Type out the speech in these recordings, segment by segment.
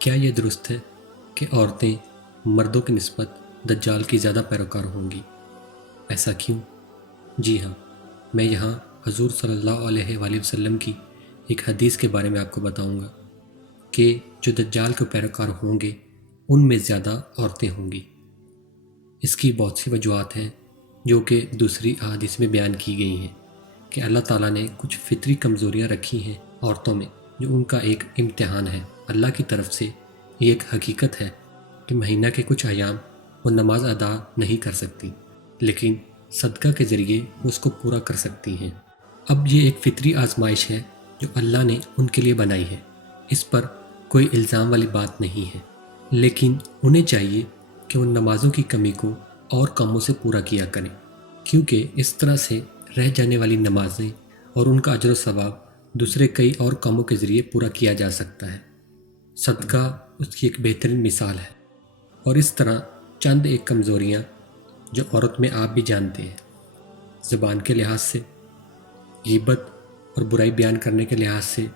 کیا یہ درست ہے کہ عورتیں مردوں کی نسبت دجال کی زیادہ پیروکار ہوں گی؟ ایسا کیوں؟ جی ہاں، میں یہاں حضور صلی اللہ علیہ وآلہ وسلم کی ایک حدیث کے بارے میں آپ کو بتاؤں گا کہ جو دجال کے پیروکار ہوں گے ان میں زیادہ عورتیں ہوں گی۔ اس کی بہت سی وجوہات ہیں جو کہ دوسری احادیث میں بیان کی گئی ہیں کہ اللہ تعالیٰ نے کچھ فطری کمزوریاں رکھی ہیں عورتوں میں، جو ان کا ایک امتحان ہے اللہ کی طرف سے۔ یہ ایک حقیقت ہے کہ مہینہ کے کچھ ایام وہ نماز ادا نہیں کر سکتی، لیکن صدقہ کے ذریعے وہ اس کو پورا کر سکتی ہیں۔ اب یہ ایک فطری آزمائش ہے جو اللہ نے ان کے لیے بنائی ہے، اس پر کوئی الزام والی بات نہیں ہے، لیکن انہیں چاہیے کہ وہ نمازوں کی کمی کو اور کاموں سے پورا کیا کریں، کیونکہ اس طرح سے رہ جانے والی نمازیں اور ان کا اجر و ثواب دوسرے کئی اور کاموں کے ذریعے پورا کیا جا سکتا ہے۔ صدقہ اس کی ایک بہترین مثال ہے، اور اس طرح چند ایک کمزوریاں جو عورت میں آپ بھی جانتے ہیں، زبان کے لحاظ سے، غیبت اور برائی بیان کرنے کے لحاظ سے،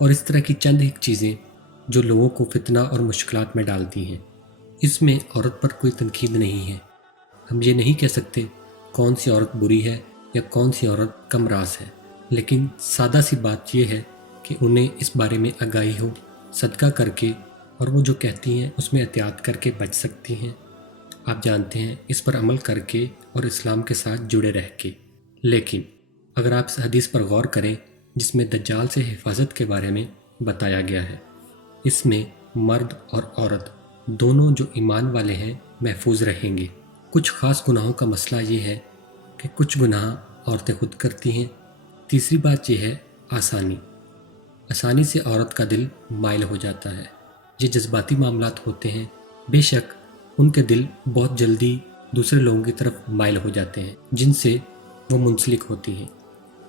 اور اس طرح کی چند ایک چیزیں جو لوگوں کو فتنہ اور مشکلات میں ڈالتی ہیں۔ اس میں عورت پر کوئی تنقید نہیں ہے، ہم یہ نہیں کہہ سکتے کون سی عورت بری ہے یا کون سی عورت کم راز ہے، لیکن سادہ سی بات یہ ہے کہ انہیں اس بارے میں آگاہی ہو، صدقہ کر کے، اور وہ جو کہتی ہیں اس میں احتیاط کر کے بچ سکتی ہیں، آپ جانتے ہیں، اس پر عمل کر کے اور اسلام کے ساتھ جڑے رہ کے۔ لیکن اگر آپ اس حدیث پر غور کریں جس میں دجال سے حفاظت کے بارے میں بتایا گیا ہے، اس میں مرد اور عورت دونوں جو ایمان والے ہیں محفوظ رہیں گے۔ کچھ خاص گناہوں کا مسئلہ یہ ہے کہ کچھ گناہ عورتیں خود کرتی ہیں۔ تیسری بات یہ ہے آسانی سے عورت کا دل مائل ہو جاتا ہے۔ یہ جذباتی معاملات ہوتے ہیں، بے شک ان کے دل بہت جلدی دوسرے لوگوں کی طرف مائل ہو جاتے ہیں جن سے وہ منسلک ہوتی ہیں،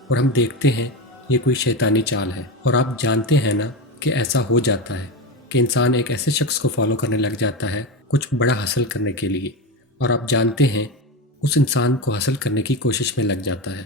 اور ہم دیکھتے ہیں یہ کوئی شیطانی چال ہے۔ اور آپ جانتے ہیں نا کہ ایسا ہو جاتا ہے کہ انسان ایک ایسے شخص کو فالو کرنے لگ جاتا ہے کچھ بڑا حاصل کرنے کے لیے، اور آپ جانتے ہیں اس انسان کو حاصل کرنے کی کوشش میں لگ جاتا ہے،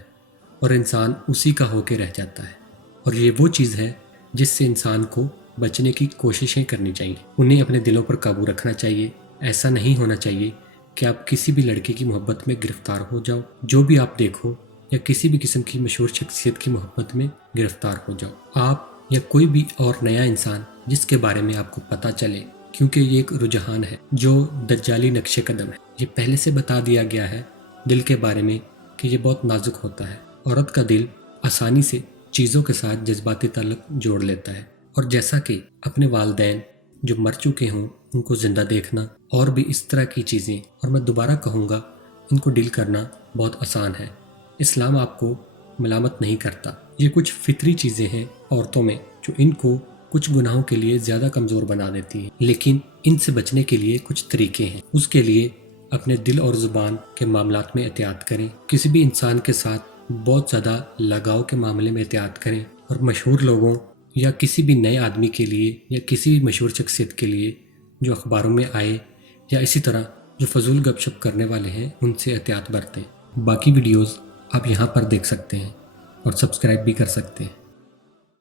اور انسان اسی کا ہو کے رہ جاتا ہے۔ اور یہ وہ چیز ہے جس سے انسان کو بچنے کی کوششیں کرنی چاہیے، انہیں اپنے دلوں پر قابو رکھنا چاہیے۔ ایسا نہیں ہونا چاہیے کہ آپ کسی بھی لڑکی کی محبت میں گرفتار ہو جاؤ، جو بھی آپ دیکھو، یا کسی بھی قسم کی مشہور شخصیت کی محبت میں گرفتار ہو جاؤ، آپ یا کوئی بھی اور نیا انسان جس کے بارے میں آپ کو پتہ چلے، کیونکہ یہ ایک رجحان ہے جو دجالی نقش قدم ہے۔ یہ پہلے سے بتا دیا گیا ہے دل کے بارے میں کہ یہ بہت نازک ہوتا ہے۔ عورت کا دل آسانی سے چیزوں کے ساتھ جذباتی تعلق جوڑ لیتا ہے، اور جیسا کہ اپنے والدین جو مر چکے ہوں ان کو زندہ دیکھنا اور بھی اس طرح کی چیزیں، اور میں دوبارہ کہوں گا ان کو ڈیل کرنا بہت آسان ہے۔ اسلام آپ کو ملامت نہیں کرتا، یہ کچھ فطری چیزیں ہیں عورتوں میں جو ان کو کچھ گناہوں کے لیے زیادہ کمزور بنا دیتی ہیں، لیکن ان سے بچنے کے لیے کچھ طریقے ہیں۔ اس کے لیے اپنے دل اور زبان کے معاملات میں احتیاط کریں، کسی بھی انسان کے ساتھ بہت زیادہ لگاؤ کے معاملے میں احتیاط کریں، اور مشہور لوگوں یا کسی بھی نئے آدمی کے لیے یا کسی بھی مشہور شخصیت کے لیے جو اخباروں میں آئے یا اسی طرح جو فضول گپ شپ کرنے والے ہیں ان سے احتیاط برتیں۔ باقی ویڈیوز آپ یہاں پر دیکھ سکتے ہیں اور سبسکرائب بھی کر سکتے ہیں۔